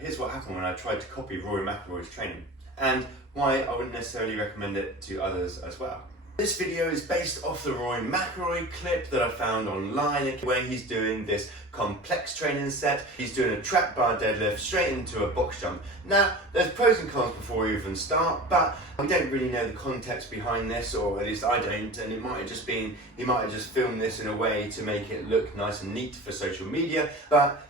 Here's what happened when I tried to copy Rory McIlroy's training, and why I wouldn't necessarily recommend it to others as well. This video is based off the Rory McIlroy clip that I found online where he's doing this complex training set. He's doing a trap bar deadlift straight into a box jump. Now, there's pros and cons before we even start, but we don't really know the context behind this, or at least I don't, and it might have just been, he might have just filmed this in a way to make it look nice and neat for social media, but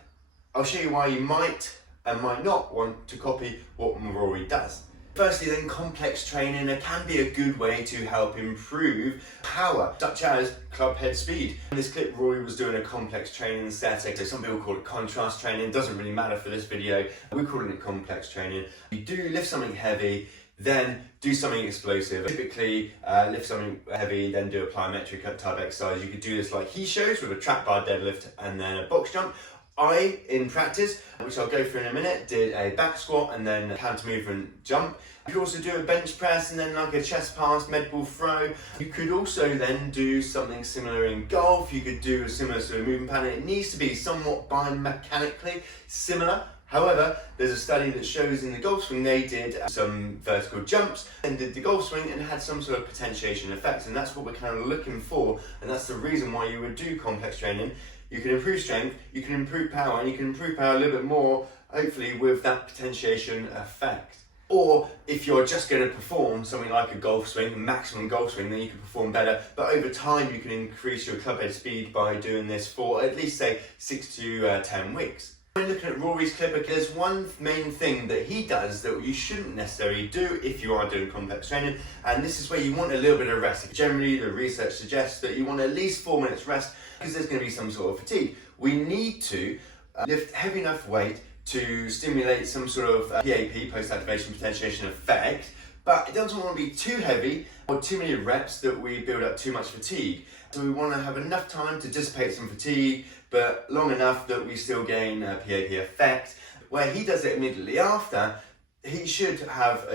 I'll show you why you might and might not want to copy what Rory does. Firstly then, complex training can be a good way to help improve power, such as club head speed. In this clip, Rory was doing a complex training set, so some people call it contrast training, doesn't really matter for this video. We're calling it complex training. You do lift something heavy, then do something explosive. Typically lift something heavy, then do a plyometric type exercise. You could do this like he shows with a trap bar deadlift and then a box jump. I, in practice, which I'll go through in a minute, did a back squat and then a counter movement jump. You could also do a bench press and then like a chest pass, med ball throw. You could also then do something similar in golf. You could do a similar sort of movement pattern. It needs to be somewhat biomechanically similar. However, there's a study that shows in the golf swing they did some vertical jumps and did the golf swing and had some sort of potentiation effect, and that's what we're kind of looking for, and that's the reason why you would do complex training. You can improve strength, you can improve power, and you can improve power a little bit more, hopefully with that potentiation effect. Or if you're just going to perform something like a golf swing, a maximum golf swing, then you can perform better. But over time, you can increase your club head speed by doing this for at least say 6 to 10 weeks. When looking at Rory's clip, there's one main thing that he does that you shouldn't necessarily do if you are doing complex training, and this is where you want a little bit of rest. Generally, the research suggests that you want at least 4 minutes rest because there's going to be some sort of fatigue. We need to lift heavy enough weight to stimulate some sort of PAP, post-activation potentiation effect, but it doesn't want to be too heavy or too many reps that we build up too much fatigue. So we want to have enough time to dissipate some fatigue, but long enough that we still gain a PAP effect. Where he does it immediately after, he should have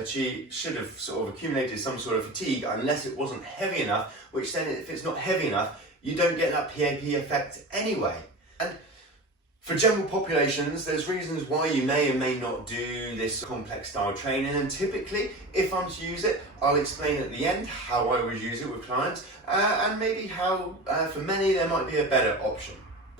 sort of accumulated some sort of fatigue unless it wasn't heavy enough, which then if it's not heavy enough, you don't get that PAP effect anyway. And for general populations, there's reasons why you may or may not do this complex style training, and typically, if I'm to use it, I'll explain at the end how I would use it with clients, and maybe how, for many, there might be a better option.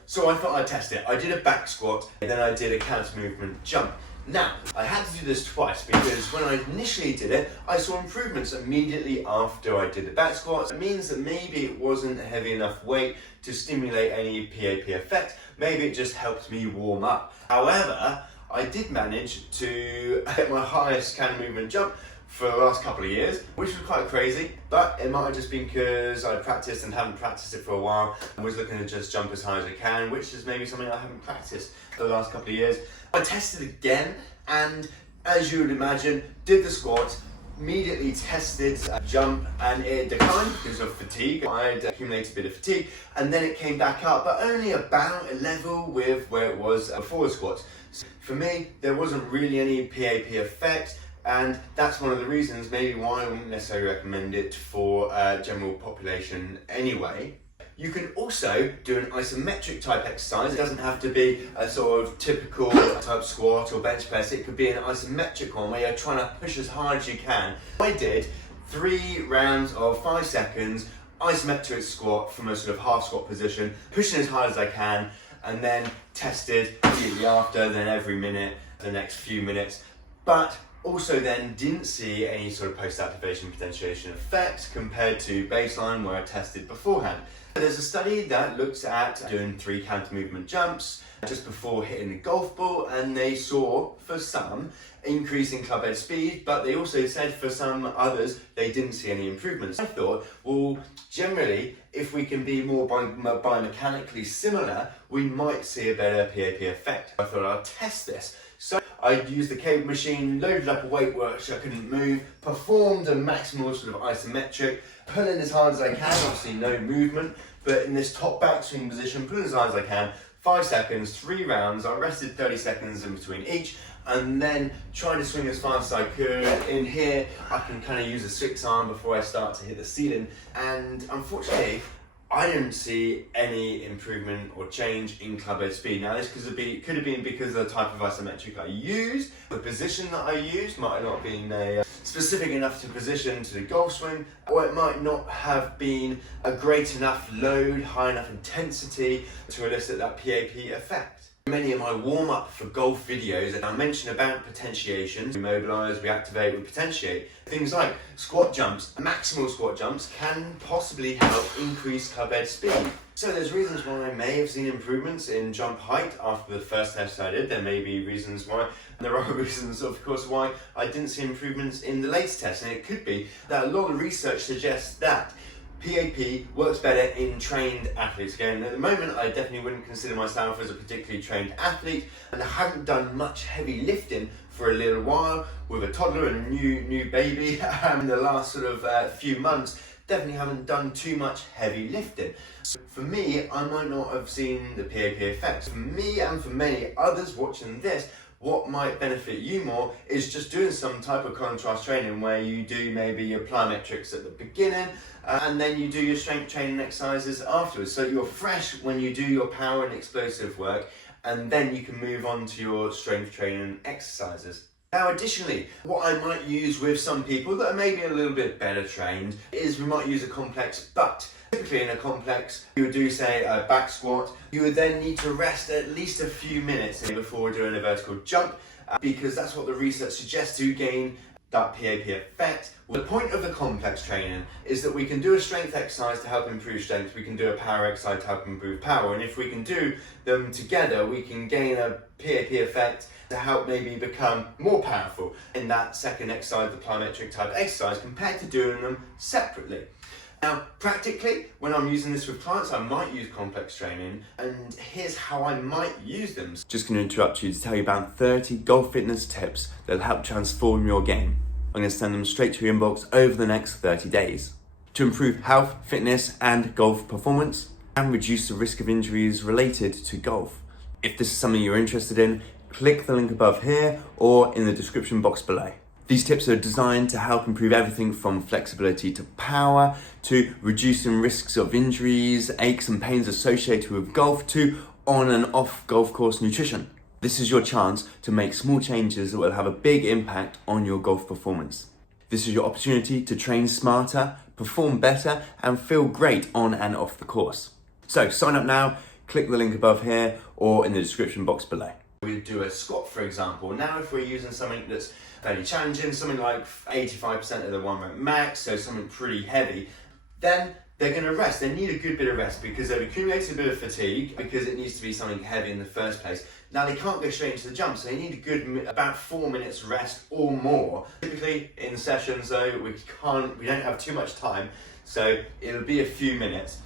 So I thought I'd test it. I did a back squat, then I did a counter movement jump. Now, I had to do this twice because when I initially did it, I saw improvements immediately after I did the back squats. It means that maybe it wasn't a heavy enough weight to stimulate any PAP effect. Maybe it just helped me warm up. However, I did manage to get my highest counter movement jump for the last couple of years, which was quite crazy, but it might have just been because I practiced and haven't practiced it for a while and was looking to just jump as high as I can, which is maybe something I haven't practiced for the last couple of years. I tested again, and as you would imagine, did the squat, immediately tested a jump, and it declined because of fatigue. I'd accumulated a bit of fatigue, and then it came back up, but only about a level with where it was before the squats. So for me, there wasn't really any PAP effect, and that's one of the reasons maybe why I wouldn't necessarily recommend it for general population anyway. You can also do an isometric type exercise. It doesn't have to be a sort of typical type squat or bench press. It could be an isometric one where you're trying to push as hard as you can. I did 3 rounds of 5 seconds isometric squat from a sort of half squat position, pushing as hard as I can, and then tested immediately after, then every minute, the next few minutes. But also then didn't see any sort of post-activation potentiation effect compared to baseline where I tested beforehand. There's a study that looks at doing 3 counter movement jumps just before hitting the golf ball, and they saw for some increase in club head speed, but they also said for some others they didn't see any improvements. I thought, well, generally, if we can be more biomechanically similar, we might see a better PAP effect. I thought I'll test this. So I used the cable machine, loaded up a weight which I couldn't move, performed a maximal sort of isometric, pulling as hard as I can, obviously no movement, but in this top back swing position, pulling as hard as I can, 5 seconds, 3 rounds. I rested 30 seconds in between each, and then trying to swing as fast as I could. In here, I can kind of use a 6 arm before I start to hit the ceiling, and unfortunately, I didn't see any improvement or change in club head speed. Now this could have been because of the type of isometric I used. The position that I used might not have been specific enough to position to the golf swing, or it might not have been a great enough load, high enough intensity to elicit that PAP effect. Many of my warm-up for golf videos, and I mentioned about potentiations, we mobilise, we activate, we potentiate. Things like squat jumps, maximal squat jumps can possibly help increase club head speed. So there's reasons why I may have seen improvements in jump height after the first test I did. There may be reasons why, and there are reasons of course why I didn't see improvements in the latest test, and it could be that a lot of research suggests that PAP works better in trained athletes. Again, at the moment, I definitely wouldn't consider myself as a particularly trained athlete, and I haven't done much heavy lifting for a little while with a toddler and a new baby in the last sort of few months. Definitely haven't done too much heavy lifting. So for me, I might not have seen the PAP effects. For me and for many others watching this, what might benefit you more is just doing some type of contrast training where you do maybe your plyometrics at the beginning and then you do your strength training exercises afterwards. So you're fresh when you do your power and explosive work, and then you can move on to your strength training exercises. Now additionally, what I might use with some people that are maybe a little bit better trained is we might use a complex butt. Typically in a complex, you would do say a back squat. You would then need to rest at least a few minutes before doing a vertical jump because that's what the research suggests to gain that PAP effect. Well, the point of the complex training is that we can do a strength exercise to help improve strength, we can do a power exercise to help improve power, and if we can do them together, we can gain a PAP effect to help maybe become more powerful in that second exercise, the plyometric type exercise, compared to doing them separately. Now, practically, when I'm using this with clients, I might use complex training, and here's how I might use them. Just going to interrupt you to tell you about 30 golf fitness tips that'll help transform your game. I'm going to send them straight to your inbox over the next 30 days. To improve health, fitness, and golf performance, and reduce the risk of injuries related to golf. If this is something you're interested in, click the link above here or in the description box below. These tips are designed to help improve everything from flexibility to power, to reducing risks of injuries, aches and pains associated with golf, to on and off golf course nutrition. This is your chance to make small changes that will have a big impact on your golf performance. This is your opportunity to train smarter, perform better, and feel great on and off the course. So sign up now, click the link above here or in the description box below. We do a squat, for example. Now if we're using something that's fairly challenging, something like 85% of the 1 rep max, so something pretty heavy, then they're going to rest. They need a good bit of rest because they've accumulated a bit of fatigue because it needs to be something heavy in the first place. Now they can't go straight into the jump, so they need a good about 4 minutes rest or more. Typically in sessions though, we don't have too much time, so it'll be a few minutes.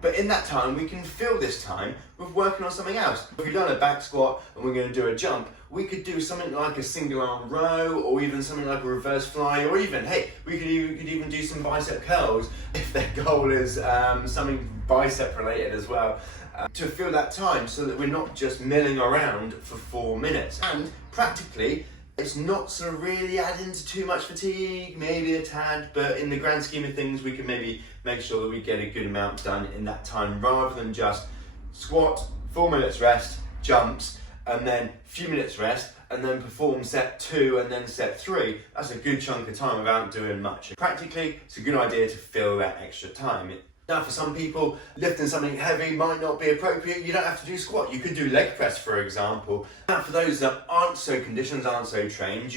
But in that time, we can fill this time with working on something else. If we've done a back squat and we're going to do a jump, we could do something like a single arm row, or even something like a reverse fly, or even, hey, we could even do some bicep curls if their goal is something bicep related as well, to fill that time so that we're not just milling around for 4 minutes. And practically, it's not sort of really adding to too much fatigue, maybe a tad, but in the grand scheme of things, we can maybe make sure that we get a good amount done in that time rather than just squat, 4 minutes rest, jumps, and then a few minutes rest, and then perform set 2 and then set 3. That's a good chunk of time without doing much. Practically, it's a good idea to fill that extra time. Now for some people, lifting something heavy might not be appropriate. You don't have to do squat. You could do leg press, for example. Now for those that aren't so conditioned, aren't so trained,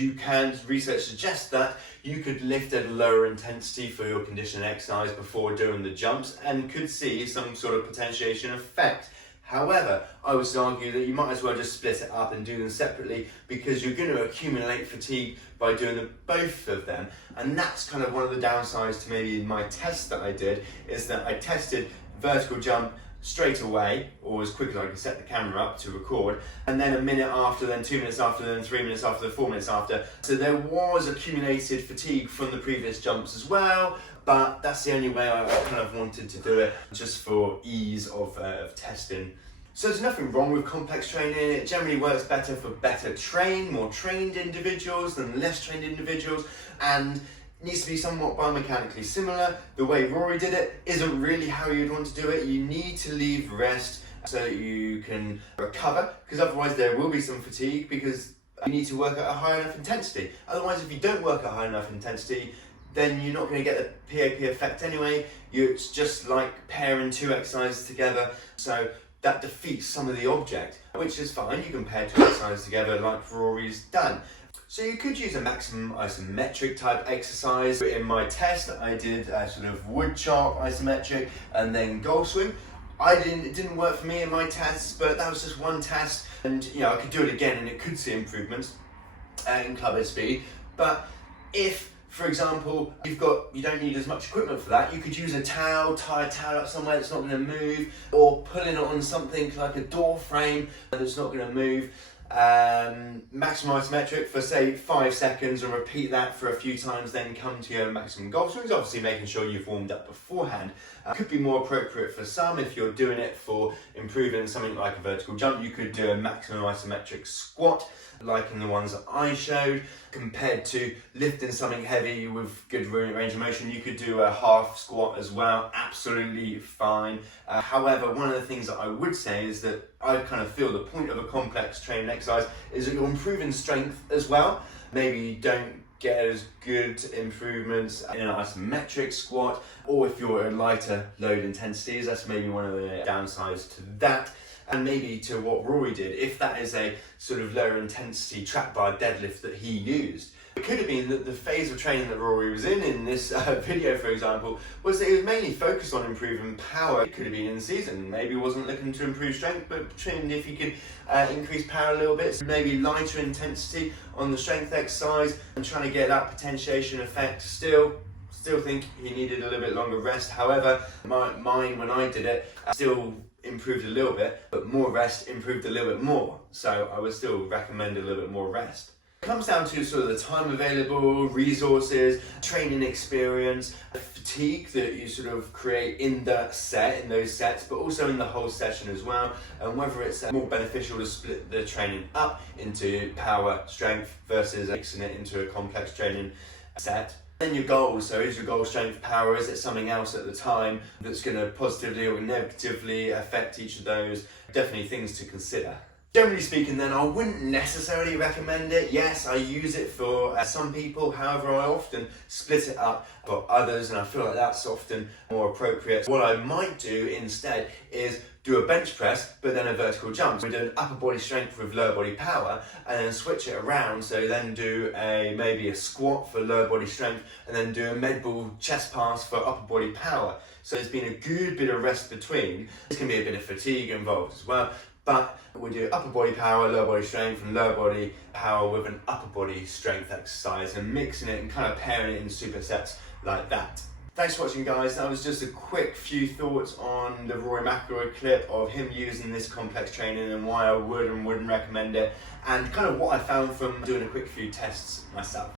research suggests that you could lift at a lower intensity for your conditioning exercise before doing the jumps and could see some sort of potentiation effect. However, I would argue that you might as well just split it up and do them separately because you're going to accumulate fatigue by doing both of them. And that's kind of one of the downsides to maybe my test that I did, is that I tested vertical jump straight away, or as quick as I could set the camera up to record, and then a minute after, then 2 minutes after, then 3 minutes after, 4 minutes after. So there was accumulated fatigue from the previous jumps as well, but that's the only way I kind of wanted to do it, just for ease of testing. So there's nothing wrong with complex training. It generally works better for more trained individuals than less trained individuals, and needs to be somewhat biomechanically similar. The way Rory did it isn't really how you'd want to do it. You need to leave rest so that you can recover, because otherwise there will be some fatigue, because you need to work at a high enough intensity. Otherwise, if you don't work at high enough intensity, then you're not going to get the PAP effect anyway. It's just like pairing two exercises together, so that defeats some of the object, which is fine. You can pair two exercises together like Rory's done. So you could use a maximum isometric type exercise. In my test, I did a sort of wood chop isometric and then goal swing. It didn't work for me in my tests, but that was just one test, and I could do it again and it could see improvements in club head speed. But if, for example, you don't need as much equipment for that, you could use a towel, tie a towel up somewhere that's not going to move, or pulling it on something like a door frame that's not going to move. Maximum isometric for say 5 seconds and repeat that for a few times, then come to your maximum golf swings, obviously making sure you've warmed up beforehand. Could be more appropriate for some. If you're doing it for improving something like a vertical jump, you could do a maximum isometric squat like in the ones that I showed. Compared to lifting something heavy with good range of motion, you could do a half squat as well, absolutely fine. However, one of the things that I would say is that I kind of feel the point of a complex training exercise is that you're improving strength as well. Maybe you don't get as good improvements in an isometric squat, or if you're at lighter load intensities, that's maybe one of the downsides to that. And maybe to what Rory did, if that is a sort of lower intensity trap bar deadlift that he used. It could have been that the phase of training that Rory was in this video, for example, was that he was mainly focused on improving power. It could have been in season, maybe he wasn't looking to improve strength, but trained if he could increase power a little bit, so maybe lighter intensity on the strength exercise and trying to get that potentiation effect. Still think he needed a little bit longer rest. However, mine when I did it still improved a little bit, but more rest improved a little bit more. So I would still recommend a little bit more rest. It comes down to sort of the time available, resources, training experience, fatigue that you sort of create in those sets, but also in the whole session as well, and whether it's more beneficial to split the training up into power, strength versus mixing it into a complex training set. Then your goals, so is your goal strength, power, is it something else at the time that's going to positively or negatively affect each of those? Definitely things to consider. Generally speaking then, I wouldn't necessarily recommend it. Yes, I use it for some people, however I often split it up for others, and I feel like that's often more appropriate. What I might do instead is do a bench press, but then a vertical jump. So we do an upper body strength with lower body power, and then switch it around. So then do maybe a squat for lower body strength, and then do a med ball chest pass for upper body power. So there's been a good bit of rest between. There's can be a bit of fatigue involved as well. But we do upper body power, lower body strength, and lower body power with an upper body strength exercise, and mixing it and kind of pairing it in supersets like that. Thanks for watching, guys. That was just a quick few thoughts on the Rory McIlroy clip of him using this complex training and why I would and wouldn't recommend it, and kind of what I found from doing a quick few tests myself.